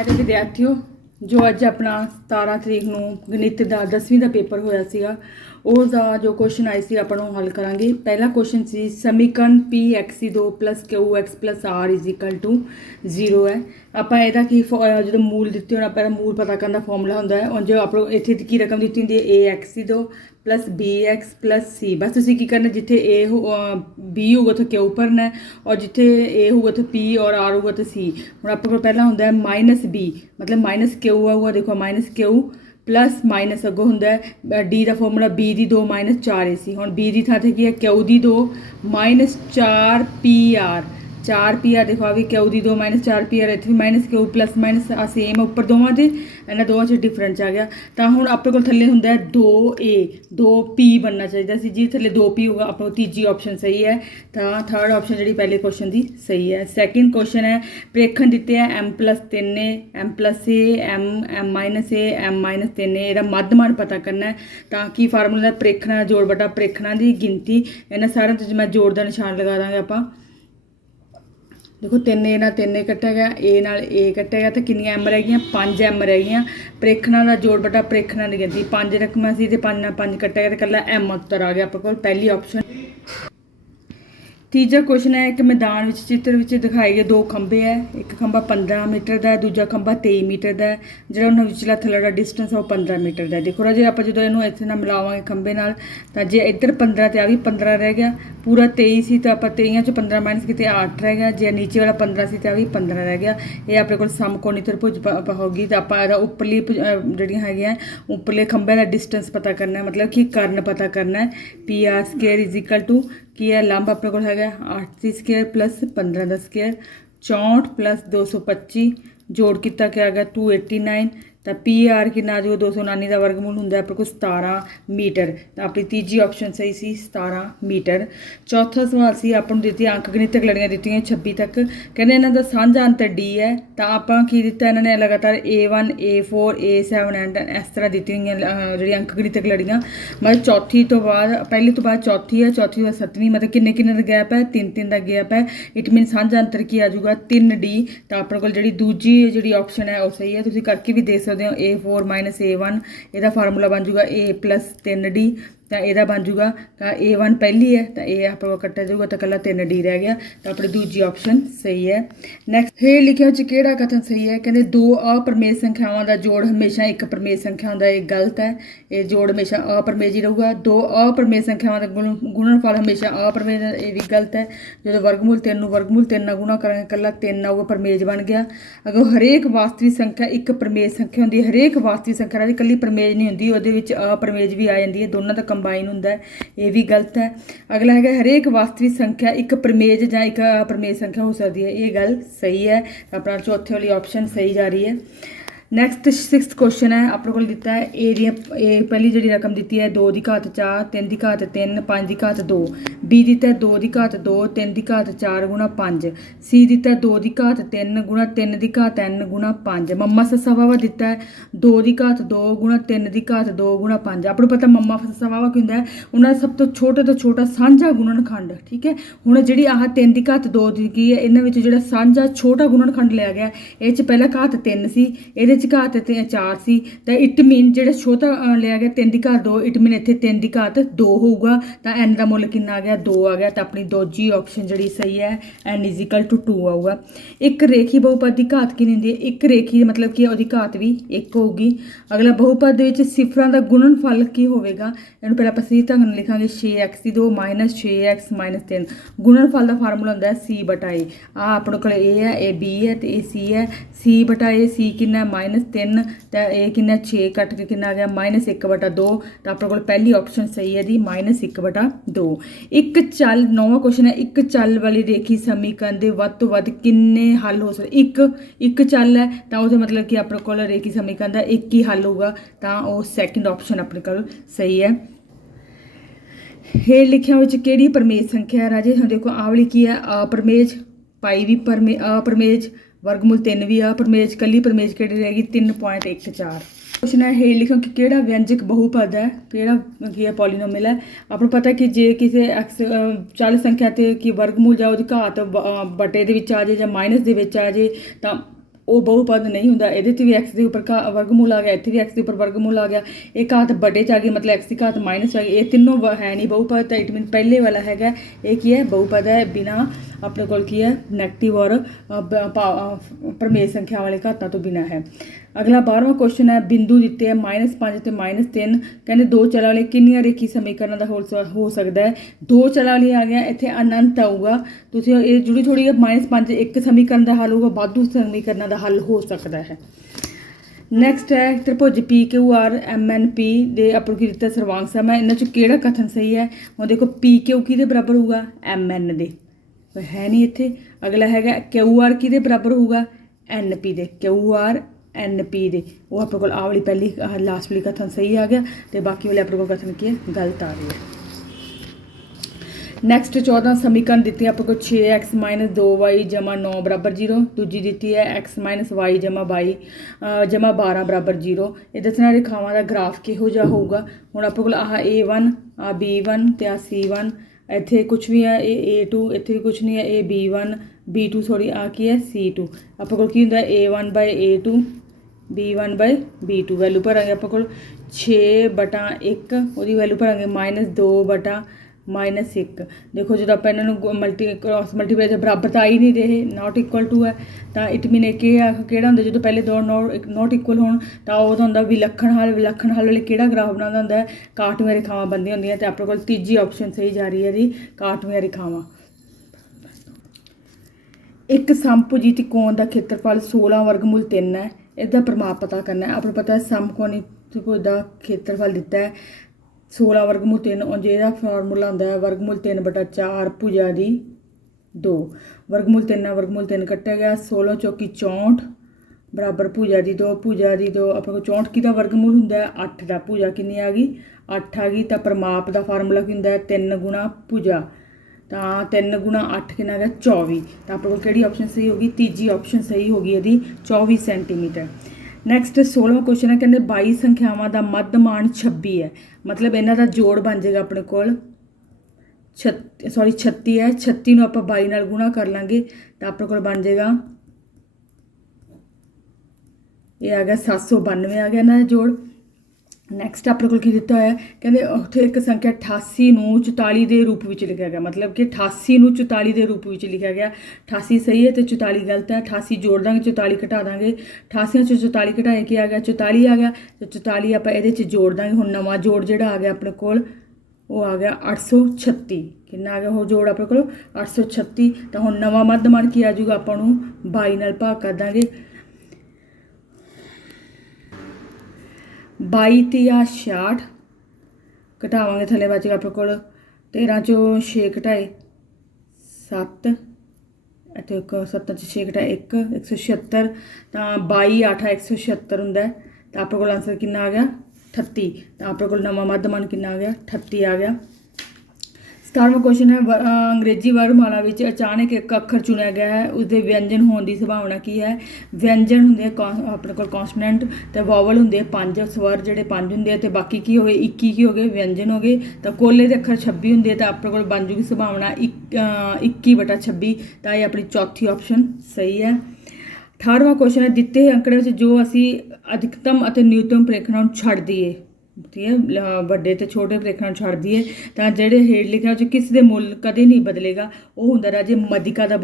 प्यारे विद्यार्थियों, जो अज अपना 17 तरीक ਨੂੰ गणित का 10वीं का पेपर होया सीगा उसका जो क्वेश्चन आए सी ਆਪਾਂ ਨੂੰ हल करांगे। पहला क्वेश्चन सी समीकरण पी एक्स दो plus q x plus r is equal to 0 है। ਆਪਾਂ ਇਹਦਾ ਕੀ जो मूल दिते होना पहला मूल पता करने का फॉर्मूला होंदा है। और जो आप इत्थे की रकम दी होंदी है ए एक्स दो प्लस बी एक्स प्लस सी। बस तुसीं की करना जिथे ए बी होगा तो क्यू भरना है और जिथे ए होगा तो पी और आर होगा तो सी। हुण आप पहला होंदा है माइनस बी मतलब माइनस क्यू आऊगा, देखो माइनस क्यू प्लस माइनस अगों होंदा है डी का फॉर्मूला बी दी 2 माइनस 4 ए सी। हुण बी दी थां ते की है क्यू दी 2 minus 4 P R 4 P R देखो आ भी क्यू दी 2 माइनस 4 पी आर इतनी माइनस क्यू प्लस माइनस आ सेम उपर दोवां दे इन्हां दोवां च डिफरेंस आ गया। तो हुण अपने कोल थल्ले हुंदा है 2 ए 2 पी बनना चाहिए सी जी, थल्ले 2 पी होगा अपना तीजी ऑप्शन सही है। तो थर्ड ऑप्शन जी पहले क्वेश्चन की सही है। सैकेंड क्वेश्चन है प्रेखण दिते है m plus 3 a m plus a m minus a m minus 3 a इहदा मध्यमान पता करना है। तो की फार्मूला प्रेखणा जोड़ बटा प्रेखणा की गिनती इन्हां सारिਆਂ च मैं जोड़ का निशान लगा देंगे आप। देखो 3 ए नाल 3 ए कट्टा गया, ए नाल ए कट्टा गया तो कितनी एम रह गई 5 एम रह गई। प्रेखणा का जोड़ बटा प्रेखणा की गिनती 5 रकमां सी ते 5 नाल 5 कट्टा गया तो कल्ला एम उत्तर आ गया अपने कोल पहली ऑप्शन। तीजा क्वेश्चन है एक मैदान में चित्र में दिखाए गए 2 खंबे है, एक खंबा 15 मीटर का दूजा खंबा 23 मीटर का जो उन्होंने विचला थल्ले का डिस्टेंस है वो 15 मीटर का। देखो राजे आप जो इन्हों इतने ना मिलावांगे खंबे नाल तो जे इधर 15 तो आ भी 15 रह गया, पूरा 23 सी तो आप 23 चो 15 माइनस कितने 8 रह गया, जे नीचे वाला 15 सी तो आ भी 15 रह गया। ये अपने को समकोणी त्रिभुज होगी तो आप उपरली जड़ियाँ है उपरले खंबे का डिस्टेंस पता करना है, मतलब कि कर्ण पता करना है। P r square is equal to की है लंब अपने को है 8 की स्केयर प्लस 15 का स्केयर 64 प्लस 225 जोड़ किता क्या आ गया 289। तो पी आर कि ना जो 299 का वर्गमूल होंगे अपने को 17 मीटर। तो अपनी तीजी ऑप्शन सही सी 17 मीटर। चौथा सवाल से अपन दी अंक गणितक लड़ियाँ दी 26 तक कहते इन्हों का साझा अंतर डी है। तो आप की दिता इन्होंने लगातार A1 A4 A7 एंड इस तरह दी हुई जी अंक गणितक लड़ियाँ मतलब चौथी तो बाद पहली तो बाद चौथी है, चौथी तो 7वीं मतलब किन्ने किन्ने का गैप है 3-3 का गैप है। इट मीन साझा अंतर की आ जाऊगा 3D। तो अपने को जी दूजी जी ऑप्शन है वो सही है, तुम करके भी देख सकते हो A4 माइनस A1 यदा फार्मूला बन जूगा A प्लस 3D। तो यदा बन जूगा तो A1 पहली है तो ये आप कट्टा जाऊगा तो कला 3D रह गया। तो अपनी दूजी ऑप्शन सही है। नैक्सट हे लिखे किहड़ा कथन सही है, कहते 2 अप्रमेय संख्यावां का जोड़ हमेशा एक प्रमेय संख्या होंदा, ये गलत है। ये जोड़ हमेशा अप्रमेय ही रहूगा। 2 अप्रमेय संख्यावां का गुणनफल हमेशा अप्रमेय, ये भी गलत है। जो वर्गमूल 3 वर्गमूल 3 नाल गुणा करांगे कला 3 आऊगा प्रमेय बन गया। अगर हरेक वास्तविक संख्या एक प्रमेय संख्या होंदी, हरेक वास्तविक संख्या की कली प्रमेय नहीं होंदी, उहदे विच अप्रमेय भी आ जाती है, दोनों का कंबाइन होंदा है, ये भी गलत है। अगला है हरेक वास्तविक संख्या एक प्रमेय या एक अप्रमेय संख्या हो सकती है, ये गल सही है। अपना चौथे वाली ऑप्शन सही जा रही है। नैक्सट 6th क्वेश्चन है अपने को दिता है ए पहली जी रकम दी है 2 की घात 4 3 की घात 3 5 की घात 2। बी दिता है 2 की घात 2 3 की घात 4 गुणा 5। सी दिता है 2 की घात 3 गुणा 3 की घात n गुणा 5। मम्मा सस्सा वावा दिता है 2 की घात 2 गुणा 3 की घात 2 गुणा 5। आपको पता मम्मा सस्सा वावा की होंदा है उन्होंने सब तो छोटा साझा गुणनखंड, ठीक है। हुण जी आह 3 की घात 2 की है इन्होंने जो साझा छोटा गुणनखंड लिया गया ये पहला घात 3 सी ये घात 4 सी। तो इट मीन जो छोटा लिया गया 3 की घात 2 इट मीन इतने 3 की घात 2 होगा। तो एन का मुल कि आ गया 2 आ गया। तो अपनी दूजी ऑप्शन जी सही है एन इज इक्वल टू 2 आऊगा। एक रेखी बहुपद की घात की होंगी, एक रेखी मतलब कि उसकी घात भी 1 होगी। अगला बहुपद सिफर का गुणनफल की होगा, इन पहले आप सही ढंग लिखा 6x की 2 माइनस 6x माइनस 3। गुणनफल का फार्मूला होंगे C बटा ए। अपने को ए है ए बी है तो ए सी है। C बटा ए सी कि माइनस 3 तो ये कि 6 कट के कितना आ गया माइनस 1 बटा 2। तो अपने को पहली ऑप्शन सही है जी माइनस 1 बटा 2। एक चल 9वां क्वेश्चन है एक चल वाली रेखी समीकरण के वध तो वध किन्ने हल हो सकते। एक चल है तो वो मतलब कि अपने को रेखी समीकरण का एक ही हल होगा। तो वो सैकेंड ऑप्शन अपने को सही है। हे लिखिया कि प्रमेय संख्या है राजे, देखो आवली की है अप्रमेज, पाई भी अप्रमेज, वर्गमूल 3 भी अप्रमेज, कली प्रमेज कि रहेगी 3.14। क्वेश्चन है हे लिखो कि केड़ा व्यंजक बहुपद है, केड़ा की है पॉलीनोमियल है। आपको पता है कि जे किसी एक्स चल संख्या ते की वर्गमूल जाए घात बटे दे विच आ जाए या माइनस दे विच आ जाए तो ਉਹ ਬਹੁਪਦ ਨਹੀਂ ਹੁੰਦਾ। ਇਹਦੇ 'ਚ ਵੀ x ਦੇ ਉੱਪਰ ਵਰਗਮੂਲ ਆ ਗਿਆ, ਇੱਥੇ ਵੀ x ਦੇ ਉੱਪਰ ਵਰਗਮੂਲ ਆ ਗਿਆ, ਇਹ ਘਾਤ ਬਟੇ 'ਚ ਆ ਗਈ, ਮਤਲਬ x ਦੀ ਘਾਤ ਮਾਈਨਸ 'ਚ ਆ ਗਈ। ਇਹ ਤਿੰਨੋਂ ਹੈ ਨਹੀਂ बहुपद, ਤਾਂ ਇਟ ਮੀਨ ਪਹਿਲੇ ਵਾਲਾ ਹੈਗਾ ਇਹ ਕੀ ਹੈ, बहुपद ਹੈ, ਬਿਨਾ ਆਪਣੇ ਕੋਲ ਕੀ ਹੈ, ਨੈਗੇਟਿਵ ਔਰ ਪ੍ਰਮੇय ਸੰਖਿਆ ਵਾਲੇ ਘਾਤਾਂ ਤੋਂ ਬਿਨਾ ਹੈ। ਅਗਲਾ 12ਵਾਂ ਕੁਐਸਚਨ ਹੈ, ਬਿੰਦੂ ਦਿੱਤੇ ਹੈ -5 ਤੇ -3, ਕਹਿੰਦੇ ਦੋ ਚਲਾਂ ਵਾਲੇ ਕਿੰਨੀਆਂ ਰੇਖੀ ਸਮੀਕਰਨਾਂ ਦਾ ਹੋ ਸਕਦਾ ਹੈ। ਦੋ ਚਲਾਂ ਵਾਲੀ ਆ ਗਿਆ, ਇੱਥੇ ਅਨੰਤ ਆਊਗਾ, ਤੁਸੀਂ ਇਹ ਜੁੜੀ ਥੋੜੀ ਹੈ, -5 ਇੱਕ ਸਮੀਕਰਨ ਦਾ ਹੱਲ ਹੋਊਗਾ, ਵਾਧੂ ਸਮੀਕਰਨਾਂ ਦਾ ਹੱਲ ਹੋ ਸਕਦਾ ਹੈ। ਨੈਕਸਟ ਹੈ ਤ੍ਰਿਭੁਜ PQR MNP ਦੇ ਆਪਾਂ ਕੀ ਦਿੱਤਾ ਸਰਵਾਂਗ ਸਮ ਹੈ, ਇਹਨਾਂ 'ਚ ਕਿਹੜਾ ਕਥਨ ਸਹੀ ਹੈ। ਹੁਣ ਦੇਖੋ PQ ਕਿਹਦੇ ਬਰਾਬਰ ਹੋਊਗਾ, MN ਦੇ, ਹੈ ਨਹੀਂ ਇੱਥੇ। ਅਗਲਾ ਹੈਗਾ QR ਕਿਹਦੇ ਬਰਾਬਰ ਹੋਊਗਾ, NP ਦੇ, QR NP ਦੇ, ਉਹ ਆਪਣੇ ਕੋਲ ਆਹ ਵਾਲੀ ਪਹਿਲੀ ਲਾਸਟ ਵਾਲੀ ਕਥਨ ਸਹੀ ਆ ਗਿਆ, ਅਤੇ ਬਾਕੀ ਵਾਲੇ ਆਪਣੇ ਕੋਲ ਕਥਨ ਕੀ ਹੈ, ਗਲਤ ਆ ਰਹੀ ਹੈ। ਨੈਕਸਟ 14 ਸਮੀਕਰਨ ਦਿੱਤੀ ਹੈ ਆਪਣੇ ਕੋਲ 6x - 2y = 9 = 0। ਦੂਜੀ ਦਿੱਤੀ ਹੈ x - y = 22 = 12 = 0। ਇਹ ਦੱਸਣਾ ਰੇਖਾਵਾਂ ਦਾ ਗ੍ਰਾਫ ਕਿਹੋ ਜਿਹਾ ਹੋਊਗਾ। ਹੁਣ ਆਪਣੇ ਕੋਲ ਆਹ A1 ਆ B1 ਅਤੇ ਆ C1, ਇੱਥੇ ਕੁਛ ਵੀ ਹੈ, ਇਹ A2, ਇੱਥੇ ਵੀ ਕੁਛ ਨਹੀਂ ਹੈ, ਇਹ B1 B2 ਸੌਰੀ ਆ ਕੀ ਹੈ C2। ਆਪਣੇ ਕੋਲ ਕੀ ਹੁੰਦਾ A1/A2 B1/B2, ਵੈਲੂ ਭਰਾਂਗੇ ਆਪਾਂ ਕੋਲ 6/1, ਉਹਦੀ ਵੈਲੂ ਭਰਾਂਗੇ -2/-1। ਦੇਖੋ ਜਦੋਂ ਆਪਾਂ ਇਹਨਾਂ ਨੂੰ ਕ੍ਰੋਸ ਮਲਟੀਪਲਾਈ ਦੇ ਬਰਾਬਰ ਤਾਂ ਆ ਹੀ ਨਹੀਂ ਰਹੇ, ਨਾਟ ਇਕੁਅਲ ਟੂ ਹੈ, ਤਾਂ ਇਟ ਮੀਨ ਇਹ ਕਿਹੜਾ ਹੁੰਦਾ, ਜਦੋਂ ਪਹਿਲੇ ਦੋ ਨਾਟ ਇਕੁਅਲ ਹੋਣ ਤਾਂ ਉਹਦਾ ਹੁੰਦਾ ਵਿਲੱਖਣ ਹੱਲ। ਵਿਲੱਖਣ ਹੱਲ ਵਾਲੇ ਕਿਹੜਾ ਗ੍ਰਾਫ ਬਣਾਉਂਦਾ ਹੁੰਦਾ, ਕਾਟਵੀਆਂ ਰੇਖਾਵਾਂ ਬਣਦੀਆਂ ਹੁੰਦੀਆਂ, ਅਤੇ ਆਪਣੇ ਕੋਲ ਤੀਜੀ ਆਪਸ਼ਨ ਸਹੀ ਜਾ ਰਹੀ ਹੈ ਜੀ, ਕਾਟਵੀਆਂ ਰੇਖਾਵਾਂ। ਇੱਕ ਸਮਭੁਜੀ ਤਿਕੋਣ ਦਾ ਖੇਤਰਫਲ 16 ਵਰਗਮੂਲ 3 ਹੈ, ਇਹਦਾ ਪ੍ਰਮਾਪ ਪਤਾ ਕਰਨਾ ਹੈ। ਆਪਾਂ ਪਤਾ ਹੈ ਸਮਕੋਣੀ ਤਿਕੋਣ ਦਾ ਖੇਤਰਫਲ ਦਿੱਤਾ ਹੈ 16 ਵਰਗਮੂਲ 3, ਉਂਝ ਇਹਦਾ ਫਾਰਮੂਲਾ ਹੁੰਦਾ ਹੈ ਵਰਗਮੂਲ 3/4 ਭੁਜਾ ਦੀ 2। ਵਰਗਮੂਲ 3 ਕੱਟਿਆ ਗਿਆ, 16 ਚੌਕੀ 64 ਬਰਾਬਰ ਭੁਜਾ ਦੀ 2। ਭੁਜਾ ਦੀ 2 ਆਪਣੇ ਕੋਲ 64 ਕਿਹਦਾ ਵਰਗਮੂਲ ਹੁੰਦਾ ਹੈ, 8 ਦਾ। ਭੁਜਾ ਕਿੰਨੀ ਆ ਗਈ, 8 ਆ ਗਈ। ਤਾਂ ਪ੍ਰਮਾਪ ਦਾ ਫਾਰਮੂਲਾ ਕੀ ਹੁੰਦਾ ਹੈ, 3 ਗੁਣਾ ਭੁਜਾ, ਤਾਂ 3 ਗੁਣਾ 8 ਕਿੰਨਾ ਹੈਗਾ 24। ਤਾਂ ਆਪਣੇ ਕੋਲ ਕਿਹੜੀ ਆਪਸ਼ਨ ਸਹੀ ਹੋਗੀ, ਤੀਜੀ ਆਪਸ਼ਨ ਸਹੀ ਹੋਗੀ ਇਹਦੀ, 24 ਸੈਂਟੀਮੀਟਰ। ਨੈਕਸਟ 16ਵਾਂ ਕੁਐਸਚਨ ਹੈ, ਕਹਿੰਦੇ 22 ਸੰਖਿਆਵਾਂ ਦਾ ਮੱਧਮਾਨ 26 ਹੈ, ਮਤਲਬ ਇਹਨਾਂ ਦਾ ਜੋੜ ਬਣ ਜਾਏਗਾ ਆਪਣੇ ਕੋਲ 36 ਹੈ। 36 ਨੂੰ ਆਪਾਂ 22 ਨਾਲ ਗੁਣਾ ਕਰ ਲਾਂਗੇ ਤਾਂ ਆਪਣੇ ਕੋਲ ਬਣ ਜਾਏਗਾ, ਇਹ ਆ ਗਿਆ 792 ਆ ਗਿਆ ਇਹਨਾਂ ਦਾ ਜੋੜ। ਨੈਕਸਟ ਆਪਣੇ ਕੋਲ ਕੀ ਦਿੱਤਾ ਹੋਇਆ, ਕਹਿੰਦੇ ਉੱਥੇ ਇੱਕ ਸੰਖਿਆ 88 ਨੂੰ 44 ਦੇ ਰੂਪ ਵਿੱਚ ਲਿਖਿਆ ਗਿਆ, ਮਤਲਬ ਕਿ 88 ਨੂੰ 44 ਦੇ ਰੂਪ ਵਿੱਚ ਲਿਖਿਆ ਗਿਆ। 88 ਸਹੀ ਹੈ ਅਤੇ 44 ਗਲਤ ਹੈ। 88 ਜੋੜ ਦਾਂਗੇ, 44 ਘਟਾ ਦਾਂਗੇ, 88 'ਚੋਂ 44 ਘਟਾਏ ਕੀ ਆ ਗਿਆ, 44 ਆ ਗਿਆ, ਅਤੇ 44 ਆਪਾਂ ਇਹਦੇ 'ਚ ਜੋੜ ਦਾਂਗੇ। ਹੁਣ ਨਵਾਂ ਜੋੜ ਜਿਹੜਾ ਆ ਗਿਆ ਆਪਣੇ ਕੋਲ ਉਹ ਆ ਗਿਆ 836। ਕਿੰਨਾ ਆ ਗਿਆ ਉਹ ਜੋੜ ਆਪਣੇ ਕੋਲ 836। ਤਾਂ ਹੁਣ ਨਵਾਂ ਮੱਧਮਾਨ ਕੀ ਆ ਜਾਊਗਾ, ਆਪਾਂ ਨੂੰ 22 ਨਾਲ ਭਾਗ ਕਰ ਦਾਂਗੇ। 22 × 66 ਘਟਾਵਾਂਗੇ, ਥੱਲੇ ਬਚ ਗਿਆ ਆਪਣੇ ਕੋਲ 13 ਚੋਂ 6 ਘਟਾਏ 7, ਇੱਥੇ 7 'ਚ 6 ਘਟਾਏ 1, 176। ਤਾਂ 22 8 176 ਹੁੰਦਾ, ਤਾਂ ਆਪਣੇ ਕੋਲ ਆਂਸਰ ਕਿੰਨਾ ਆ ਗਿਆ 38। ਤਾਂ ਆਪਣੇ ਕੋਲ ਨਵਾਂ ਮੱਧਮਾਨ ਕਿੰਨਾ ਆ ਗਿਆ 38 ਆ ਗਿਆ। 17ਵਾਂ ਕੁਐਸਚਨ ਹੈ, ਅੰਗਰੇਜ਼ੀ ਵਰਣਮਾਲਾ ਵਿੱਚ ਅਚਾਨਕ ਇੱਕ ਅੱਖਰ ਚੁਣਿਆ ਗਿਆ ਹੈ, ਉਸਦੇ ਵਿਅੰਜਨ ਹੋਣ ਦੀ ਸੰਭਾਵਨਾ ਕੀ ਹੈ। ਵਿਅੰਜਨ ਹੁੰਦੇ ਆ ਆਪਣੇ ਕੋਲ ਕੌਂਸਨੈਂਟ, ਅਤੇ ਵਾਵਲ ਹੁੰਦੇ ਆ 5 ਸਵਰ ਜਿਹੜੇ 5 ਹੁੰਦੇ ਆ, ਅਤੇ ਬਾਕੀ ਕੀ ਹੋ ਗਏ 21 ਕੀ ਹੋ ਗਏ ਵਿਅੰਜਨ ਹੋ ਗਏ। ਤਾਂ ਕੋਲੇ ਦੇ ਅੱਖਰ 26 ਹੁੰਦੇ ਆ, ਤਾਂ ਆਪਣੇ ਕੋਲ ਬਣ ਜੂਗੀ ਸੰਭਾਵਨਾ 21/26। ਤਾਂ ਇਹ ਆਪਣੀ ਚੌਥੀ ਆਪਸ਼ਨ ਸਹੀ ਹੈ। 18ਵਾਂ ਕੁਐਸਚਨ ਹੈ, ਦਿੱਤੇ ਹੋਏ ਅੰਕੜੇ ਵਿੱਚ ਜੋ ਅਸੀਂ ਅਧਿਕਤਮ ਅਤੇ ਨਿਊਨਤਮ ਪ੍ਰੇਖਣਾਂ ਨੂੰ ਛੱਡ ਦਈਏ, ਠੀਕ ਹੈ, ਵੱਡੇ ਅਤੇ ਛੋਟੇ ਪ੍ਰੇਖਣਾਂ ਨੂੰ ਛੱਡ ਦਈਏ, ਤਾਂ ਜਿਹੜੇ ਹੇਠ ਲਿਖਿਆ ਵਿੱਚ ਕਿਸ ਦੇ ਮੁੱਲ ਕਦੇ ਨਹੀਂ ਬਦਲੇਗਾ, ਉਹ ਹੁੰਦਾ ਰਾਜੇ ਮੱਧਿਕਾ ਦਾ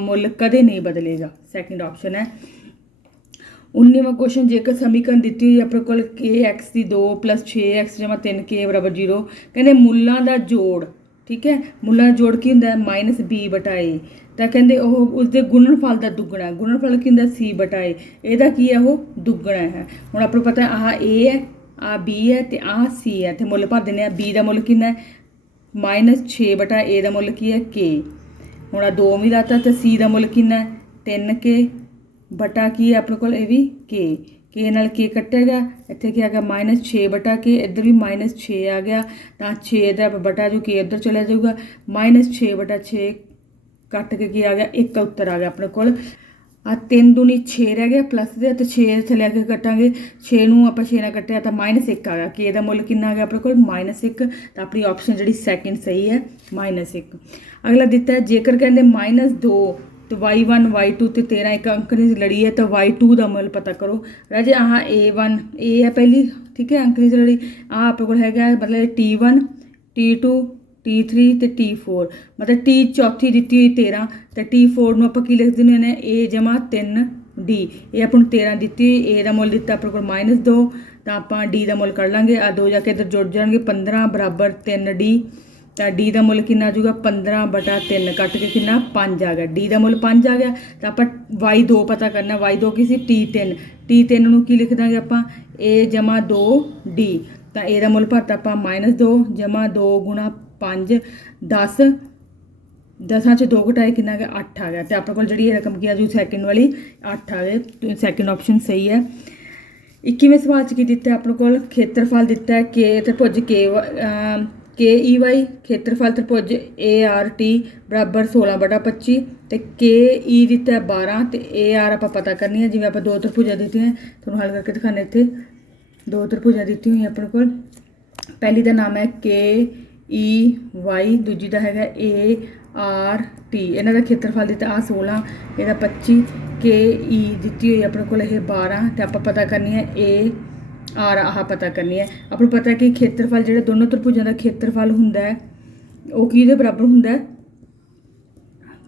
ਮੁੱਲ ਕਦੇ ਨਹੀਂ ਬਦਲੇਗਾ। ਸੈਕਿੰਡ ਆਪਸ਼ਨ ਹੈ। 19ਵਾਂ ਕੁਐਸਚਨ, ਜੇਕਰ ਸਮੀਕਰਨ ਦਿੱਤੀ ਹੋਈ ਆਪਣੇ ਕੋਲ kx ਦੀ 2 + 6x = 3k = 0, ਕਹਿੰਦੇ ਮੁੱਲਾਂ ਦਾ ਜੋੜ, ਠੀਕ ਹੈ, ਮੁੱਲਾਂ ਦਾ ਜੋੜ ਕੀ ਹੁੰਦਾ -b/a, ਤਾਂ ਕਹਿੰਦੇ ਉਹ ਉਸਦੇ ਗੁਣਨਫਲ ਦਾ ਦੁੱਗਣਾ। ਗੁਣਨਫਲ ਕੀ ਹੁੰਦਾ c/a, ਇਹਦਾ ਕੀ ਹੈ ਉਹ ਦੁੱਗਣਾ ਹੈ। ਹੁਣ ਆਪਾਂ ਨੂੰ ਪਤਾ ਆਹ a ਹੈ, ਆਹ b ਹੈ, ਅਤੇ ਆਹ c ਹੈ, ਅਤੇ ਮੁੱਲ ਭਰ ਦਿੰਦੇ ਆ। b ਦਾ ਮੁੱਲ ਕਿੰਨਾ ਹੈ -6/a ਦਾ ਮੁੱਲ ਕੀ ਹੈ k। ਹੁਣ ਆ 2 ਵੀ ਲਾਤਾ, ਅਤੇ c ਦਾ ਮੁੱਲ ਕਿੰਨਾ ਹੈ 3k ਬਟਾ ਕੀ ਹੈ ਆਪਣੇ ਕੋਲ ਇਹ ਵੀ k ਨਾਲ k ਕੱਟੇਗਾ, ਇੱਥੇ ਕੀ ਆ ਗਿਆ -6/k, ਇੱਧਰ ਵੀ -6 ਆ ਗਿਆ, ਤਾਂ 6 ਦਾ ਬਟਾ ਜੋ k ਇੱਧਰ ਚਲਾ ਜਾਊਗਾ, -6/6 ਕੱਟ ਕੇ ਕੀ ਆ ਗਿਆ 1 ਉੱਤਰ ਆ ਗਿਆ ਆਪਣੇ ਕੋਲ। ਆ 3 ਦੂਣੀ 6 ਰਹਿ ਗਿਆ ਪਲੱਸ ਦੇ, ਅਤੇ 6 ਥੱਲੇ ਆ ਕੇ ਕੱਟਾਂਗੇ, 6 ਨੂੰ ਆਪਾਂ 6 ਨਾਲ ਕੱਟਿਆ ਤਾਂ -1 ਆ ਗਿਆ। k ਦਾ ਮੁੱਲ ਕਿੰਨਾ ਆ ਗਿਆ ਆਪਣੇ ਕੋਲ -1। ਤਾਂ ਆਪਣੀ ਆਪਸ਼ਨ ਜਿਹੜੀ ਸੈਕਿੰਡ ਸਹੀ ਹੈ -1। ਅਗਲਾ ਦਿੱਤਾ ਹੈ, ਜੇਕਰ ਕਹਿੰਦੇ -2 तो y1 y2 ਤੇ 13 ਇੱਕ ਅੰਕ ਦੀ ਲੜੀ ਹੈ ਤਾਂ y2 ਦਾ ਮੁੱਲ ਪਤਾ ਕਰੋ ਰਾਜੇ। ਆਹ a1 a ਹੈ ਪਹਿਲੀ, ਠੀਕ ਹੈ, ਅੰਕ ਦੀ ਲੜੀ। ਆਹ ਆਪਣੇ ਕੋਲ ਹੈਗਾ ਮਤਲਬ t1 t2 t3 ਤੇ t4, ਮਤਲਬ t ਚੌਥੀ ਦਿੱਤੀ ਹੋਈ 13 ਤੇ t4 ਨੂੰ ਆਪਾਂ ਕੀ ਲਿਖ ਦਿੰਦੇ ਨੇ a ਜਮਾ 3d। ਇਹ ਆਪਾਂ ਨੂੰ 13 ਦਿੱਤੀ ਹੋਈ, a ਦਾ ਮੁੱਲ ਦਿੱਤਾ ਆਪਣੇ ਕੋਲ -2 ਤਾਂ ਆਪਾਂ d ਦਾ ਮੁੱਲ ਕੱਢ ਲਾਂਗੇ। ਆ 2 ਜਾ ਕੇ ਇੱਧਰ ਜੁੜ ਜਾਣਗੇ, 15 ਬਰਾਬਰ 3d ਤਾਂ d ਦਾ ਮੁੱਲ ਕਿੰਨਾ ਆ ਜਾਊਗਾ 15/3 ਕੱਟ ਕੇ ਕਿੰਨਾ 5 ਆ ਗਿਆ। d ਦਾ ਮੁੱਲ 5 ਆ ਗਿਆ ਤਾਂ ਆਪਾਂ y2 ਪਤਾ ਕਰਨਾ। y2 ਕੀ ਸੀ t3 ਨੂੰ ਕੀ ਲਿਖ ਦਾਂਗੇ ਆਪਾਂ a ਜਮਾ 2d ਤਾਂ a ਦਾ ਮੁੱਲ ਭਰਤਾ ਆਪਾਂ -2 ਜਮਾ 2 ਗੁਣਾ 5 10 10 'ਚ 2 ਘਟਾਏ ਕਿੰਨਾ ਆ ਗਿਆ 8 ਆ ਗਿਆ ਤੇ ਆਪਣੇ ਕੋਲ ਜਿਹੜੀ ਇਹ ਰਕਮ ਕੀ ਆ ਜੂ ਸੈਕਿੰਡ ਵਾਲੀ 8 ਆ ਗਏ। ਸੈਕਿੰਡ ਆਪਸ਼ਨ ਸਹੀ ਹੈ। 21ਵੇਂ ਸਵਾਲ 'ਚ ਕੀ ਦਿੱਤਾ ਆਪਣੇ ਕੋਲ ਖੇਤਰਫਲ ਦਿੱਤਾ ਹੈ ਕੇ ਤ੍ਰਿਭੁਜ KEY, ਖੇਤਰਫਲ ਤ੍ਰਿਭੁਜ ART ਬਰਾਬਰ 16/25 ਤੇ KE ਦਿੱਤਾ ਹੈ 12 ਤੇ AR ਆਪਾਂ ਪਤਾ ਕਰਨੀ ਹੈ। ਜਿਵੇਂ ਆਪਾਂ ਦੋ ਤ੍ਰਿਭੁਜਾਂ ਦਿੱਤੀਆਂ ਤੁਹਾਨੂੰ ਹੱਲ ਕਰਕੇ ਦਿਖਾਣੇ। ਇੱਥੇ ਦੋ ਤ੍ਰਿਭੁਜਾਂ ਦਿੱਤੀ ਹੋਈਆਂ ਆਪਣੇ ਕੋਲ। ਪਹਿਲੀ ਦਾ ਨਾਮ ਹੈ KEY, ਦੂਜੀ ਦਾ ਹੈਗਾ ART। ਇਹਨਾਂ ਦਾ ਖੇਤਰਫਲ ਦਿੱਤਾ ਆ 16, ਇਹਦਾ 25। KE ਦਿੱਤੀ ਹੋਈ ਆਪਣੇ ਕੋਲ ਇਹ 12 ਤੇ ਆਪਾਂ ਪਤਾ ਕਰਨੀ ਹੈ AR ਆਹ ਪਤਾ ਕਰਨੀ ਹੈ। ਆਪਾਂ ਨੂੰ ਪਤਾ ਕਿ ਖੇਤਰਫਲ ਜਿਹੜੇ ਦੋਨੋਂ ਤ੍ਰਿਭੁਜਾਂ ਦਾ ਖੇਤਰਫਲ ਹੁੰਦਾ ਹੈ ਉਹ ਕਿਹਦੇ ਬਰਾਬਰ ਹੁੰਦਾ ਹੈ,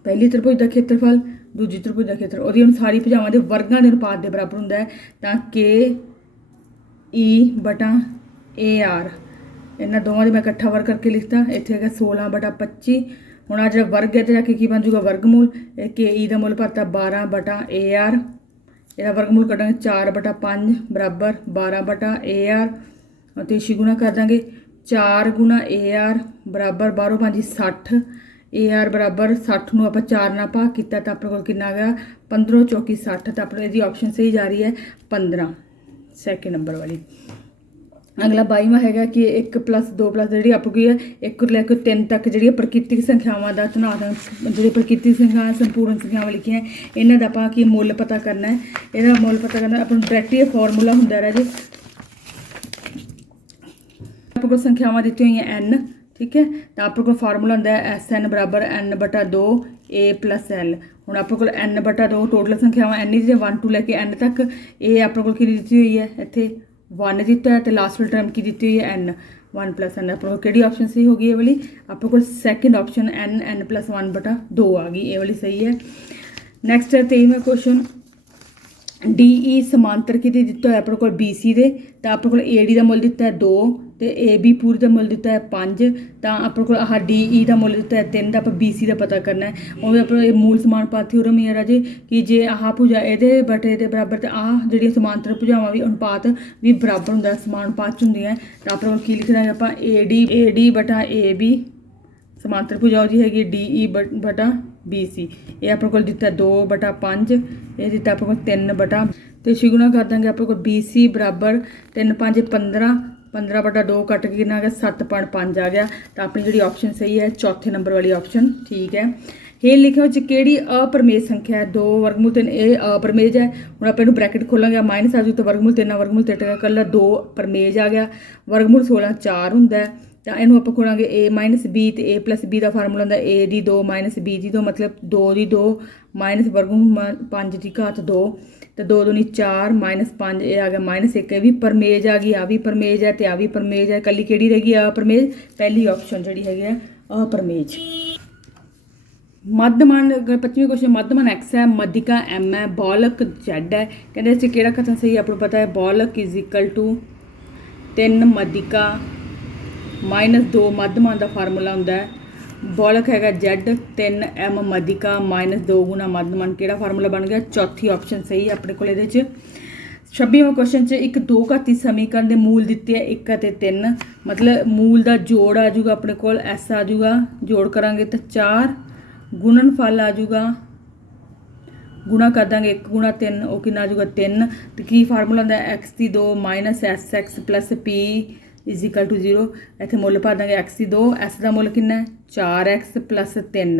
ਪਹਿਲੀ ਤ੍ਰਿਭੁਜ ਦਾ ਖੇਤਰਫਲ ਦੂਜੀ ਤ੍ਰਿਭੁਜ ਦਾ ਖੇਤਰਫਲ ਉਹਦੀ ਅਨੁਸਾਰੀ ਭੁਜਾਵਾਂ ਦੇ ਵਰਗਾਂ ਦੇ ਅਨੁਪਾਤ ਦੇ ਬਰਾਬਰ ਹੁੰਦਾ ਹੈ। ਤਾਂ KE/AR ਇਹਨਾਂ ਦੋਵਾਂ ਦੇ ਮੈਂ ਇਕੱਠਾ ਵਰਗ ਕਰਕੇ ਲਿਖਤਾ। ਇੱਥੇ ਹੈਗਾ 16/25। ਹੁਣ ਆ ਜਿਹੜਾ ਵਰਗ ਹੈ ਤੇ ਜਾ ਕੇ ਕੀ ਬਣ ਜੂਗਾ ਵਰਗਮੂਲ। ਇਹ KE ਦਾ ਮੁੱਲ ਭਰਤਾ 12/AR, ਇਹਦਾ ਵਰਗਮੂਲ ਕੱਢਾਂਗੇ 4/5 ਬਰਾਬਰ 12/AR ਅਤੇ ਇਸੀ ਗੁਣਾ ਕਰ ਦਾਂਗੇ 4 ਗੁਣਾ AR ਬਰਾਬਰ 12 5 60। AR ਬਰਾਬਰ 60 ਨੂੰ ਆਪਾਂ 4 ਨਾਲ ਭਾਗ ਕੀਤਾ ਤਾਂ ਆਪਣੇ ਕੋਲ ਕਿੰਨਾ ਆ ਗਿਆ 15 ਚੌਕੀ 60 ਤਾਂ ਆਪਣੇ ਇਹਦੀ ਆਪਸ਼ਨ ਸਹੀ ਜਾ ਰਹੀ ਹੈ 15 ਸੈਕਿੰਡ ਨੰਬਰ ਵਾਲੀ। ਅਗਲਾ 22ਵਾਂ ਹੈਗਾ ਕਿ 1 + 2 + ਜਿਹੜੀ ਆਪਾਂ ਕੀ ਹੈ 1 ਤੋਂ ਲੈ ਕੇ 3 ਤੱਕ ਜਿਹੜੀਆਂ ਪ੍ਰਕਿਰਤਿਕ ਸੰਖਿਆਵਾਂ ਦਾ ਧਨਾਤਮਕ ਜਿਹੜੀ ਪ੍ਰਕਿਰਤਿਕ ਸੰਖਿਆ ਸੰਪੂਰਨ ਸੰਖਿਆਵਾਂ ਲਿਖੀਆਂ ਇਹਨਾਂ ਦਾ ਆਪਾਂ ਕੀ ਮੁੱਲ ਪਤਾ ਕਰਨਾ ਹੈ। ਇਹਦਾ ਮੁੱਲ ਪਤਾ ਕਰਨਾ ਆਪਾਂ ਨੂੰ ਡਾਇਰੈਕਟ ਇਹ ਫਾਰਮੂਲਾ ਹੁੰਦਾ ਰਾਜੇ। ਆਪਣੇ ਕੋਲ ਸੰਖਿਆਵਾਂ ਦਿੱਤੀਆਂ ਹੋਈਆਂ n, ਠੀਕ ਹੈ, ਤਾਂ ਆਪਣੇ ਕੋਲ ਫਾਰਮੂਲਾ ਹੁੰਦਾ ਹੈ SN ਬਰਾਬਰ n/2 a + l। ਹੁਣ ਆਪਣੇ ਕੋਲ n/2 ਟੋਟਲ ਸੰਖਿਆਵਾਂ n ਦੀ 1 ਤੋਂ ਲੈ ਕੇ n ਤੱਕ। ਇਹ ਆਪਣੇ ਕੋਲ ਕਿਹੜੀ ਦਿੱਤੀ ਹੋਈ ਹੈ ਇੱਥੇ 1 ਦਿੱਤਾ ਹੈ ਤੇ ਲਾਸਟ ਵਾਲੀ ਟਰਮ ਕੀ ਦਿੱਤੀ ਹੋਈ ਹੈ n 1 + n। ਆਪਣੇ ਕੋਲ ਕਿਹੜੀ ਆਪਸ਼ਨ ਸਹੀ ਹੋ ਗਈ ਇਹ ਵਾਲੀ? ਆਪਣੇ ਕੋਲ ਸੈਕਿੰਡ ਆਪਸ਼ਨ n + 1/2 ਆ ਗਈ, ਇਹ ਵਾਲੀ ਸਹੀ ਹੈ। ਨੈਕਸਟ ਹੈ 23ਵਾਂ ਕੁਐਸਚਨ। DE ਸਮਾਂਤਰ ਕਿਤੇ ਦਿੱਤਾ ਹੋਇਆ ਆਪਣੇ ਕੋਲ BC ਦੇ ਤਾਂ ਆਪਣੇ ਕੋਲ AD ਦਾ ਮੁੱਲ ਦਿੱਤਾ ਹੈ 2 ਤੇ AB ਪੂਰੀ ਦਾ ਮੁੱਲ ਦਿੱਤਾ ਹੈ 5 ਤਾਂ ਆਪਣੇ ਕੋਲ ਆਹ DE ਦਾ ਮੁੱਲ ਦਿੱਤਾ ਹੈ 3 ਦਾ ਆਪਾਂ BC ਦਾ ਪਤਾ ਕਰਨਾ ਹੈ। ਉਵੇਂ ਆਪਾਂ ਇਹ ਮੂਲ ਸਮਾਨੁਪਾਤ ਥਿਊਰਮ ਹੀ ਹੈ ਰਾਜੇ ਕਿ ਜੇ ਆਹ ਭੁਜਾ ਇਹਦੇ ਬਟੇ ਦੇ ਬਰਾਬਰ ਤੇ ਆਹ ਜਿਹੜੀਆਂ ਸਮਾਂਤਰ ਭੁਜਾਵਾਂ ਵੀ ਅਨੁਪਾਤ ਵੀ ਬਰਾਬਰ ਹੁੰਦਾ ਸਮਾਨੁਪਾਤ 'ਚ ਹੁੰਦੀਆਂ ਤਾਂ ਆਪਣੇ ਕੋਲ ਕੀ ਲਿਖ ਦਾਂਗੇ ਆਪਾਂ AD/AB ਸਮਾਂਤਰ ਭੁਜਾ ਉਹਦੀ ਹੈਗੀ DE/BC। ਇਹ ਆਪਣੇ ਕੋਲ ਦਿੱਤਾ 2/5, ਇਹ ਦਿੱਤਾ ਆਪਣੇ ਕੋਲ 3 ਤੇ ਛਿਗੁਣਾ ਕਰ ਦਾਂਗੇ ਆਪਣੇ ਕੋਲ BC ਬਰਾਬਰ 3 5 15 15/2 ਕੱਟ ਕੇ ਕਿੰਨਾ ਆ ਗਿਆ 7.5 ਆ ਗਿਆ ਤਾਂ ਆਪਣੀ ਜਿਹੜੀ ਆਪਸ਼ਨ ਸਹੀ ਹੈ ਚੌਥੇ ਨੰਬਰ ਵਾਲੀ ਆਪਸ਼ਨ ਠੀਕ ਹੈ। ਹੇਠ ਲਿਖੇ ਵਿੱਚ ਕਿਹੜੀ ਅਪਰਮੇਜ ਸੰਖਿਆ ਹੈ 2 ਵਰਗਮੂਲ 3 ਇਹ ਅਪਰਮੇਜ ਹੈ। ਹੁਣ ਆਪਾਂ ਇਹਨੂੰ ਬ੍ਰੈਕਟ ਖੋਲਾਂਗੇ ਮਾਈਨਸ ਆ ਜੂ ਤਾਂ ਵਰਗਮੂਲ 3 ਵਰਗਮੂਲ 3 ਕੱਲਾ 2 ਪਰਮੇਜ ਆ ਗਿਆ। ਵਰਗਮੂਲ 16 4 ਹੁੰਦਾ ਤਾਂ ਇਹਨੂੰ ਆਪਾਂ ਖੋਲਾਂਗੇ a - b ਤੇ a + b ਦਾ ਫਾਰਮੂਲਾ ਹੁੰਦਾ a ਦੀ 2 - b ਦੀ 2 ਮਤਲਬ 2 ਦੀ 2 ਮਾਈਨਸ ਵਰਗਮੂਲ 5 ਦੀ ਘਾਤ 2 ਤੇ 2 ਦੂਣੀ 4 -5 ਇਹ ਆ ਗਿਆ -1। ਇਹ ਵੀ ਪਰਮੇਜ ਆ ਗਈ, ਆ ਵੀ ਪਰਮੇਜ ਹੈ ਤੇ ਆ ਵੀ ਪਰਮੇਜ ਹੈ। ਇਕੱਲੀ ਕਿਹੜੀ ਰਹਿ ਗਈ ਅਪਰਮੇਜ? ਪਹਿਲੀ ਆਪਸ਼ਨ ਜਿਹੜੀ ਹੈਗੀ ਆ ਅਪਰਮੇਜ। ਮੱਧਮਾਨ 25ਵਾਂ ਕੁਐਸਚਨ ਮੱਧਮਾਨ x ਹੈ, ਮੱਧਿਕਾ m ਹੈ, ਬੌਲਕ z ਹੈ। ਕਹਿੰਦੇ ਇਸ 'ਚ ਕਿਹੜਾ ਕਥਨ ਸਹੀ ਆਪਾਂ ਨੂੰ ਪਤਾ ਹੈ ਬੌਲਕ = 3 ਮੱਧਿਕਾ -2 ਮੱਧਮਾਨ ਦਾ ਫਾਰਮੂਲਾ ਹੁੰਦਾ ਹੈ। ਬੌਲਕ ਹੈਗਾ z 3 m ਮੱਧਿਕਾ -2 ਗੁਣਾ ਮੱਧਮਾਨ। ਕਿਹੜਾ ਫਾਰਮੂਲਾ ਬਣ ਗਿਆ? ਚੌਥੀ ਆਪਸ਼ਨ ਸਹੀ ਹੈ ਆਪਣੇ ਕੋਲ ਇਹਦੇ 'ਚ। 26ਵਾਂ ਕੁਐਸਚਨ 'ਚ ਇੱਕ 2 ਘਾਤੀ ਸਮੀਕਰਨ ਦੇ ਮੂਲ ਦਿੱਤੇ ਆ 1 ਅਤੇ 3 ਮਤਲਬ ਮੂਲ ਦਾ ਜੋੜ ਆ ਜਾਊਗਾ ਆਪਣੇ ਕੋਲ S ਆ ਜਾਊਗਾ, ਜੋੜ ਕਰਾਂਗੇ ਤਾਂ 4 ਗੁਣਨਫਲ ਆ ਜਾਊਗਾ, ਗੁਣਾ ਕਰ ਦਾਂਗੇ 1 ਗੁਣਾ 3 ਉਹ ਕਿੰਨਾ ਆ ਜਾਊਗਾ 3 ਤੇ ਕੀ ਫਾਰਮੂਲਾ ਹੁੰਦਾ x ਦੀ 2 -sx + p = 0। ਇੱਥੇ ਮੁੱਲ ਪਾ ਦਾਂਗੇ x ਦੀ 2 s ਦਾ ਮੁੱਲ ਕਿੰਨਾ ਹੈ 4x + 3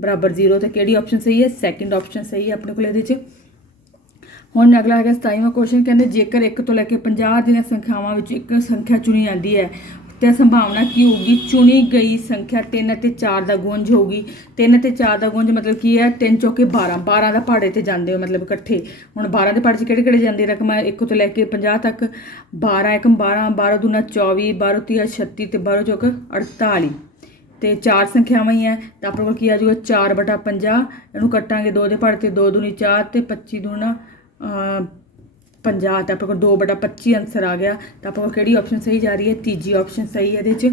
ਬਰਾਬਰ 0 ਤੇ ਕਿਹੜੀ ਆਪਸ਼ਨ ਸਹੀ ਹੈ? ਸੈਕਿੰਡ ਆਪਸ਼ਨ ਸਹੀ ਹੈ ਆਪਣੇ ਕੋਲ ਇਹਦੇ 'ਚ। ਹੁਣ ਅਗਲਾ ਹੈਗਾ 27ਵਾਂ ਕੁਐਸਚਨ। ਕਹਿੰਦੇ ਜੇਕਰ 1 ਤੋਂ ਲੈ ਕੇ 50 ਦੀਆਂ ਸੰਖਿਆਵਾਂ ਵਿੱਚ ਇੱਕ ਸੰਖਿਆ ਚੁਣੀ ਜਾਂਦੀ ਹੈ ਤੇ ਸੰਭਾਵਨਾ ਕੀ ਹੋਊਗੀ? ਚੁਣੀ ਗਈ ਸੰਖਿਆ 3 ਅਤੇ 4 ਦਾ ਗੁੰਜ ਹੋਊਗੀ। 3 ਅਤੇ 4 ਦਾ ਗੁੰਜ ਮਤਲਬ ਕੀ ਹੈ? 3 ਚੌਕੇ 12, 12 ਦਾ ਪਹਾੜੇ ਤੇ ਜਾਂਦੇ ਹੋ ਮਤਲਬ ਇਕੱਠੇ। ਹੁਣ 12 ਦੇ ਪਹਾੜੇ 'ਚ ਕਿਹੜੇ ਕਿਹੜੇ ਜਾਂਦੇ ਰਕਮਾਂ 1 ਤੋਂ ਲੈ ਕੇ 50 ਤੱਕ? 12 ਏਕਮ 12, 12 ਦੂਣਾ 24, 12 ਤੀਆ 36 ਤੇ 12 ਚੌਕ 48 ਤੇ 4 ਸੰਖਿਆਵਾਂ ਹੀ ਹੈ ਤਾਂ ਆਪਣੇ ਕੋਲ ਕੀ ਆ ਜਾਊਗਾ? 4/50। ਇਹਨੂੰ ਕੱਟਾਂਗੇ 2 ਦੇ ਪਹਾੜੇ ਤੇ 2 ਦੂਣੀ 4 ਤੇ 25 ਦੂਣਾ 50 ਤਾਂ ਆਪਣੇ ਕੋਲ 2/25 ਆਂਸਰ ਆ ਗਿਆ। ਤਾਂ ਆਪਾਂ ਕੋਲ ਕਿਹੜੀ ਆਪਸ਼ਨ ਸਹੀ ਜਾ ਰਹੀ ਹੈ? ਤੀਜੀ ਆਪਸ਼ਨ ਸਹੀ ਹੈ ਇਹਦੇ 'ਚ।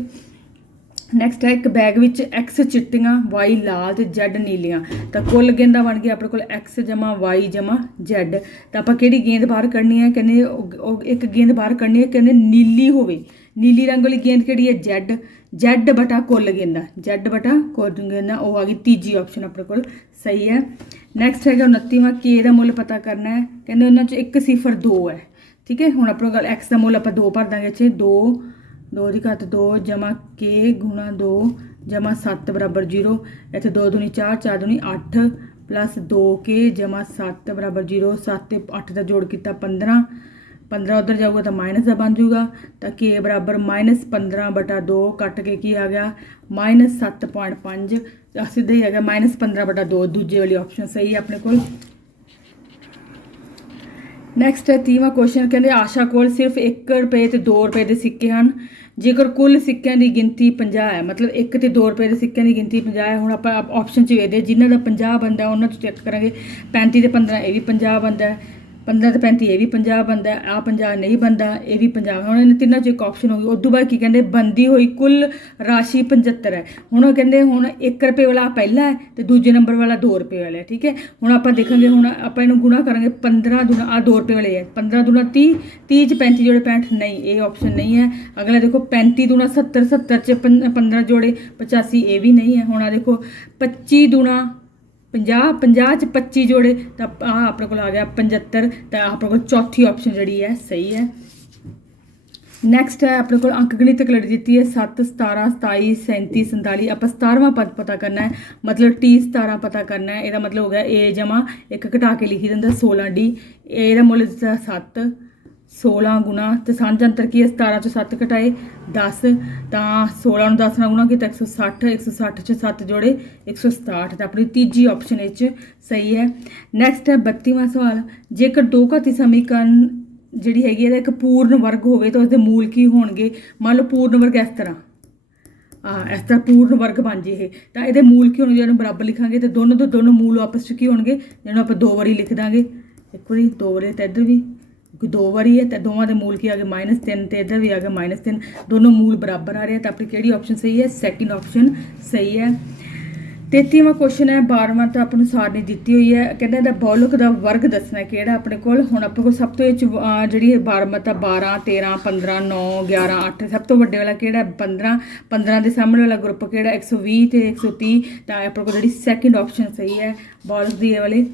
ਨੈਕਸਟ ਹੈ ਇੱਕ ਬੈਗ ਵਿੱਚ x ਚਿੱਟੀਆਂ y ਲਾਲ ਤੇ z ਨੀਲੀਆਂ ਤਾਂ ਕੁੱਲ ਗੇਂਦਾਂ ਬਣ ਗਈਆਂ ਆਪਣੇ ਕੋਲ x ਜਮਾ y ਜਮਾ z। ਤਾਂ ਆਪਾਂ ਕਿਹੜੀ ਗੇਂਦ ਬਾਹਰ ਕੱਢਣੀ ਹੈ? ਕਹਿੰਦੇ ਉਹ ਇੱਕ ਗੇਂਦ ਬਾਹਰ ਕੱਢਣੀ ਹੈ, ਕਹਿੰਦੇ ਨੀਲੀ ਹੋਵੇ। ਨੀਲੀ ਰੰਗ ਵਾਲੀ ਗੇਂਦ ਕਿਹੜੀ ਹੈ? z ਬਟਾ ਕੁੱਲ ਗੇਂਦਾਂ, z ਬਟਾ ਕੁੱਲ ਗੇਂਦਾਂ, ਉਹ ਆ ਗਈ ਤੀਜੀ ਆਪਸ਼ਨ ਆਪਣੇ ਕੋਲ ਸਹੀ ਹੈ। ਨੈਕਸਟ ਹੈਗਾ 29ਵਾਂ, k ਦਾ ਮੁੱਲ ਪਤਾ ਕਰਨਾ ਹੈ। ਕਹਿੰਦੇ ਉਹਨਾਂ 'ਚ 1 0 2 ਹੈ। ਠੀਕ ਹੈ, ਹੁਣ ਆਪਣੇ ਕੋਲ x ਦਾ ਮੁੱਲ ਆਪਾਂ 2 ਭਰ ਦਾਂਗੇ ਇੱਥੇ 2 2 ਦੀ ਘਾਤ 2 ਜਮਾ k ਗੁਣਾ 2 ਜਮਾ 7 ਬਰਾਬਰ 0। ਇੱਥੇ 2 ਦੂਣੀ 4 4 ਦੂਣੀ 8 ਪਲੱਸ 2k ਜਮਾ 7 ਬਰਾਬਰ 0। 7 ਤੇ 8 ਦਾ ਜੋੜ ਕੀਤਾ 15 15 ਉੱਧਰ ਜਾਊਗਾ ਤਾਂ ਮਾਈਨਸ ਦਾ ਬਣ ਜਾਊਗਾ ਤਾਂ k ਬਰਾਬਰ -15/2 ਕੱਟ ਕੇ ਕੀ ਆ ਗਿਆ? -7.5। ਸਿੱਧਾ ਹੀ ਆ ਗਿਆ -15/2। ਦੂਜੇ ਵਾਲੀ ਆਪਸ਼ਨ ਸਹੀ ਹੈ ਆਪਣੇ ਕੋਲ। ਨੈਕਸਟ ਹੈ 30ਵਾਂ ਕੁਐਸਚਨ। ਕਹਿੰਦੇ ਆਸ਼ਾ ਕੋਲ ਸਿਰਫ 1 ਰੁਪਏ ਤੇ 2 ਰੁਪਏ ਦੇ ਸਿੱਕੇ ਹਨ। ਜੇਕਰ ਕੁੱਲ ਸਿੱਕਿਆਂ ਦੀ ਗਿਣਤੀ 50 ਹੈ, ਮਤਲਬ 1 ਤੇ 2 ਰੁਪਏ ਦੇ ਸਿੱਕਿਆਂ ਦੀ ਗਿਣਤੀ 50 ਹੈ। ਹੁਣ ਆਪਾਂ ਆਪਸ਼ਨ 'ਚ ਵੇਖਦੇ ਜਿਨ੍ਹਾਂ ਦਾ 50 ਬਣਦਾ ਉਹਨਾਂ 'ਚ ਚੈੱਕ ਕਰਾਂਗੇ। 35 ਤੇ 15 ਇਹ ਵੀ 50 ਬਣਦਾ, 15 ਤੇ 35 ਇਹ ਵੀ 50 ਬਣਦਾ, ਆ 50 ਨਹੀਂ ਬਣਦਾ, ਇਹ ਵੀ 50। ਹੁਣ ਇਹਨਾਂ ਤਿੰਨਾਂ 'ਚ ਇੱਕ ਆਪਸ਼ਨ ਹੋ ਗਈ। ਉਦੋਂ ਬਾਅਦ ਕੀ ਕਹਿੰਦੇ? ਬਣਦੀ ਹੋਈ ਕੁੱਲ ਰਾਸ਼ੀ 75 ਹੈ। ਹੁਣ ਉਹ ਕਹਿੰਦੇ ਹੁਣ 1 ਰੁਪਏ ਵਾਲਾ ਪਹਿਲਾ ਹੈ ਤੇ ਦੂਜੇ ਨੰਬਰ ਵਾਲਾ 2 ਰੁਪਏ ਵਾਲਾ ਹੈ। ਠੀਕ ਹੈ, ਹੁਣ ਆਪਾਂ ਦੇਖਾਂਗੇ, ਹੁਣ ਆਪਾਂ ਇਹਨੂੰ ਗੁਣਾ ਕਰਾਂਗੇ 15 ਦੂਣਾ ਆ 2 ਰੁਪਏ ਵਾਲੇ ਹੈ, 15 ਦੂਣਾ 30 30 'ਚ 35 ਜੋੜੇ 65 ਨਹੀਂ, ਇਹ ਆਪਸ਼ਨ ਨਹੀਂ ਹੈ। ਅਗਲਾ ਦੇਖੋ 35 ਦੂਣਾ 70 70 'ਚ 15 ਜੋੜੇ 85 ਇਹ ਵੀ ਨਹੀਂ ਹੈ। ਹੁਣ ਆ ਦੇਖੋ 25 ਦੂਣਾ 50 50 'ਚ 25 ਜੋੜੇ ਤਾਂ ਆ ਆਪਣੇ ਕੋਲ ਆ ਗਿਆ 75। ਤਾਂ ਆਪਣੇ ਕੋਲ ਚੌਥੀ ਆਪਸ਼ਨ ਜਿਹੜੀ ਹੈ ਸਹੀ ਹੈ। ਨੈਕਸਟ ਹੈ ਆਪਣੇ ਕੋਲ ਅੰਕ ਗਣਿਤ ਲੜੀ ਦਿੱਤੀ ਹੈ 7 17 27 37 47। ਆਪਾਂ 17ਵਾਂ ਪਦ ਪਤਾ ਕਰਨਾ ਹੈ, ਮਤਲਬ t 17 ਪਤਾ ਕਰਨਾ ਹੈ। ਇਹਦਾ ਮਤਲਬ ਹੋ ਗਿਆ a ਜਮਾ 1 ਘਟਾ ਕੇ ਲਿਖੀ ਦਿੰਦਾ 16d। ਇਹਦਾ ਮੁੱਲ ਦਿੱਤਾ 7 16 ਗੁਣਾ ਤੇ ਸਾਂਝਾ ਅੰਤਰ ਕੀ ਹੈ? 17 'ਚ 7 ਘਟਾਏ 10 ਤਾਂ 16 ਨੂੰ 10 ਨਾਲ ਗੁਣਾ ਕੀਤਾ 160 160 'ਚ 7 ਜੋੜੇ 167। ਤਾਂ ਆਪਣੀ ਤੀਜੀ ਆਪਸ਼ਨ ਵਿੱਚ ਸਹੀ ਹੈ। ਨੈਕਸਟ ਹੈ 32ਵਾਂ ਸਵਾਲ। ਜੇਕਰ ਦੋ ਘਾਤੀ ਸਮੀਕਰਨ ਜਿਹੜੀ ਹੈਗੀ ਇਹਦਾ ਇੱਕ ਪੂਰਨ ਵਰਗ ਹੋਵੇ ਤਾਂ ਉਸਦੇ ਮੂਲ ਕੀ ਹੋਣਗੇ? ਮੰਨ ਲਓ ਪੂਰਨ ਵਰਗ ਇਸ ਤਰ੍ਹਾਂ ਪੂਰਨ ਵਰਗ ਬਣ ਜੇ ਇਹ, ਤਾਂ ਇਹਦੇ ਮੂਲ ਕੀ ਹੋਣਗੇ? ਇਹਨੂੰ ਬਰਾਬਰ ਲਿਖਾਂਗੇ ਤੇ ਦੋਨੋਂ ਦੇ ਦੋਨੋਂ ਮੂਲ ਆਪਸ 'ਚ ਕੀ ਹੋਣਗੇ? ਜਿਹਨੂੰ ਆਪਾਂ 2 ਵਾਰੀ ਲਿਖ ਦਾਂਗੇ, ਇੱਕ ਵਾਰੀ 2 ਵਾਰੀ ਤੇ ਇੱਧਰ ਵੀ 2 ਵਾਰੀ ਹੈ ਤਾਂ ਦੋਵਾਂ ਦੇ ਮੂਲ ਕੀ ਆ ਗਏ? -3 ਤੇ ਇੱਧਰ ਵੀ ਆ ਗਿਆ -3। ਦੋਨੋਂ ਮੂਲ ਬਰਾਬਰ ਆ ਰਹੇ ਤਾਂ ਆਪਣੀ ਕਿਹੜੀ ਆਪਸ਼ਨ ਸਹੀ ਹੈ? ਸੈਕਿੰਡ ਆਪਸ਼ਨ ਸਹੀ ਹੈ। 33ਵਾਂ ਕੁਐਸਚਨ ਹੈ 12ਵਾਂ ਤਾਂ ਆਪਾਂ ਨੂੰ ਸਾਰਣੀ ਦਿੱਤੀ ਹੋਈ ਹੈ। ਕਹਿੰਦਾ ਇਹਦਾ ਬਹੁਲਕ ਦਾ ਵਰਗ ਦੱਸਣਾ ਕਿਹੜਾ ਆਪਣੇ ਕੋਲ। ਹੁਣ ਆਪਣੇ ਕੋਲ ਸਭ ਤੋਂ ਇਹ 'ਚ ਜਿਹੜੀ 12ਵਾਂ ਤਾਂ 12 13 15 9 11 8 ਸਭ ਤੋਂ ਵੱਡੇ ਵਾਲਾ ਕਿਹੜਾ? 15 15 ਦੇ ਸਾਹਮਣੇ ਵਾਲਾ ਗਰੁੱਪ ਕਿਹੜਾ? 120 ਤੇ 130। ਤਾਂ ਆਪਣੇ ਕੋਲ ਜਿਹੜੀ ਸੈਕਿੰਡ ਆਪਸ਼ਨ ਸਹੀ ਹੈ ਬਹੁਲਕ ਦੀ ਇਹ ਵਾਲੇ।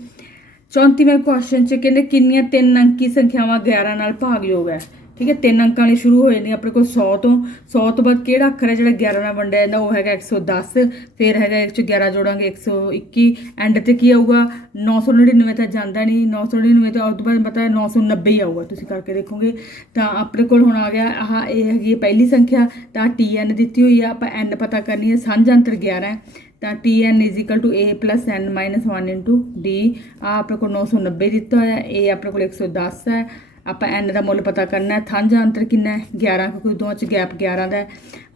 34ਵੇਂ ਕੁਐਸਚਨ 'ਚ ਕਹਿੰਦੇ ਕਿੰਨੀਆਂ 3 ਅੰਕੀ ਸੰਖਿਆਵਾਂ 11 ਨਾਲ ਭਾਗਯੋਗ ਹੈ। ਠੀਕ ਹੈ, 3 ਅੰਕਾਂ ਵਾਲੀ ਸ਼ੁਰੂ ਹੋ ਜਾਂਦੀ ਆਪਣੇ ਕੋਲ 100 ਤੋਂ ਬਾਅਦ ਕਿਹੜਾ ਅੱਖਰ ਹੈ ਜਿਹੜਾ 11 ਨਾਲ ਵੰਡਿਆ ਜਾਂਦਾ? ਉਹ ਹੈਗਾ 110। ਫਿਰ ਹੈਗਾ ਇਹ 'ਚ 11 ਜੋੜਾਂਗੇ 121। ਐਂਡ ਤੇ ਕੀ ਆਊਗਾ? 999 ਤਾਂ ਜਾਂਦਾ ਨਹੀਂ, 999 ਤਾਂ ਉਸ ਤੋਂ ਬਾਅਦ ਪਤਾ 990 ਹੀ ਆਊਗਾ, ਤੁਸੀਂ ਕਰਕੇ ਦੇਖੋਗੇ। ਤਾਂ ਆਪਣੇ ਕੋਲ ਹੁਣ ਆ ਗਿਆ ਆਹ ਇਹ ਹੈਗੀ ਪਹਿਲੀ ਸੰਖਿਆ ਤਾਂ tn ਦਿੱਤੀ ਹੋਈ ਆ। ਆਪਾਂ n ਪਤਾ ਕਰਨੀ ਹੈ, ਸਾਂਝਾ ਅੰਤਰ 11 ਹੈ ਤਾਂ tn = a + n - 1 × d। ਆ ਆਪਣੇ ਕੋਲ 990 ਦਿੱਤਾ ਹੋਇਆ, ਇਹ ਆਪਣੇ ਕੋਲ 110 ਹੈ। ਆਪਾਂ n ਦਾ ਮੁੱਲ ਪਤਾ ਕਰਨਾ ਹੈ, ਸਾਂਝਾ ਅੰਤਰ ਕਿੰਨਾ ਹੈ? 11, ਕਿਉਂਕਿ ਦੋਵਾਂ 'ਚ ਗੈਪ 11 ਦਾ ਹੈ।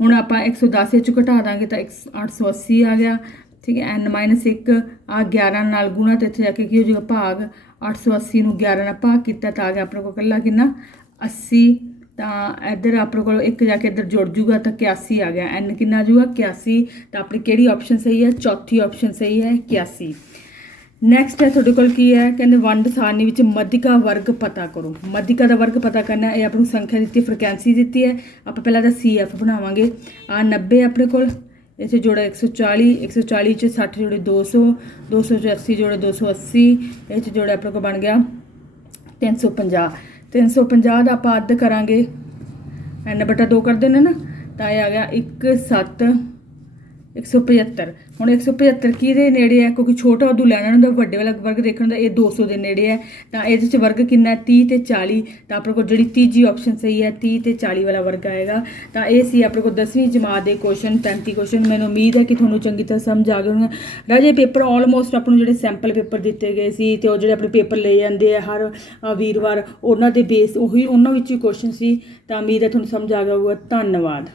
ਹੁਣ ਆਪਾਂ 110 'ਚ ਘਟਾ ਦਾਂਗੇ ਤਾਂ 880 ਆ ਗਿਆ। ਠੀਕ ਹੈ, n - 1 ਆ 11 ਨਾਲ ਗੁਣਾ ਤੇ ਇੱਥੇ ਜਾ ਕੇ ਕੀ ਹੋ ਜਾਊਗਾ? ਭਾਗ 880 ਨੂੰ 11 ਨਾਲ ਭਾਗ ਕੀਤਾ ਤਾਂ ਆ ਗਿਆ ਆਪਣੇ ਕੋਲ ਇਕੱਲਾ ਕਿੰਨਾ? 80। ਤਾਂ ਇੱਧਰ ਆਪਣੇ ਕੋਲ ਇੱਕ ਜਾ ਕੇ ਇੱਧਰ ਜੁੜ ਜੂਗਾ ਤਾਂ 81 ਆ ਗਿਆ। n ਕਿੰਨਾ ਆ ਜੂਗਾ? 81। ਤਾਂ ਆਪਣੀ ਕਿਹੜੀ ਆਪਸ਼ਨ ਸਹੀ ਹੈ? ਚੌਥੀ ਆਪਸ਼ਨ ਸਹੀ ਹੈ 81। ਨੈਕਸਟ ਹੈ ਤੁਹਾਡੇ ਕੋਲ ਕੀ ਹੈ? ਕਹਿੰਦੇ ਵੰਡ ਸਾਰਣੀ ਵਿੱਚ ਮੱਧਿਕਾ ਵਰਗ ਪਤਾ ਕਰੋ। ਮੱਧਿਕਾ ਦਾ ਵਰਗ ਪਤਾ ਕਰਨਾ। ਇਹ ਆਪਾਂ ਨੂੰ ਸੰਖਿਆ ਦਿੱਤੀ, ਫ੍ਰੀਕੁਐਂਸੀ ਦਿੱਤੀ ਹੈ। ਆਪਾਂ ਪਹਿਲਾਂ ਤਾਂ CF ਬਣਾਵਾਂਗੇ। ਆ 90 ਆਪਣੇ ਕੋਲ, ਇੱਥੇ ਜੋੜਾ 140 140 'ਚ 60 ਜੋੜੇ 200 200 'ਚ 80 ਜੋੜੇ 280। ਇਹ 'ਚ ਜੋੜਾ ਆਪਣੇ ਕੋਲ ਬਣ ਗਿਆ 350 350 ਦਾ ਆਪਾਂ ਅੱਧ ਕਰਾਂਗੇ n/2 ਕਰ ਦੇਣਾ ਨਾ ਤਾਂ ਇਹ ਆ ਗਿਆ 1 7 175 ਹੁਣ 175 ਕਿਹਦੇ ਨੇੜੇ ਹੈ ਕਿਉਂਕਿ ਛੋਟਾ ਉਦੋਂ ਲੈਣਾ ਹੁੰਦਾ ਵੱਡੇ ਵਾਲਾ ਵਰਗ ਦੇਖਣ ਦਾ ਇਹ 200 ਦੇ ਨੇੜੇ ਹੈ ਤਾਂ ਇਹਦੇ ਚ ਵਰਗ ਕਿੰਨਾ ਹੈ 30 ਤੇ 40 ਤਾਂ ਆਪਣੇ ਕੋਲ ਜਿਹੜੀ ਤੀਜੀ ਆਪਸ਼ਨ ਸਹੀ ਹੈ 30 ਤੇ 40 ਵਾਲਾ ਵਰਗ ਆਏਗਾ ਤਾਂ ਇਹ ਸੀ ਆਪਣੇ ਕੋਲ 10ਵੀਂ ਜਮਾਤ ਦੇ ਕੁਐਸਚਨ 35 ਕੁਐਸਚਨ ਮੈਨੂੰ ਉਮੀਦ ਹੈ ਕਿ ਤੁਹਾਨੂੰ ਚੰਗੀ ਤਰ੍ਹਾਂ ਸਮਝ ਆ ਗਏ ਹੋਣਗੇ ਰਾਜੇ ਪੇਪਰ ਆਲਮੋਸਟ ਆਪਾਂ ਨੂੰ ਜਿਹੜੇ ਸੈਂਪਲ ਪੇਪਰ ਦਿੱਤੇ ਗਏ ਸੀ ਤੇ ਉਹ ਜਿਹੜੇ ਆਪਣੇ ਪੇਪਰ ਲਏ ਜਾਂਦੇ ਆ ਹਰ ਵੀਰਵਾਰ ਉਹਨਾਂ ਦੇ ਬੇਸ ਉਹੀ ਉਹਨਾਂ ਵਿੱਚ ਹੀ ਕੁਐਸਚਨ ਸੀ ਤਾਂ ਉਮੀਦ ਹੈ ਤੁਹਾਨੂੰ ਸਮਝ ਆ ਗਿਆ ਹੋਊਗਾ ਧੰਨਵਾਦ।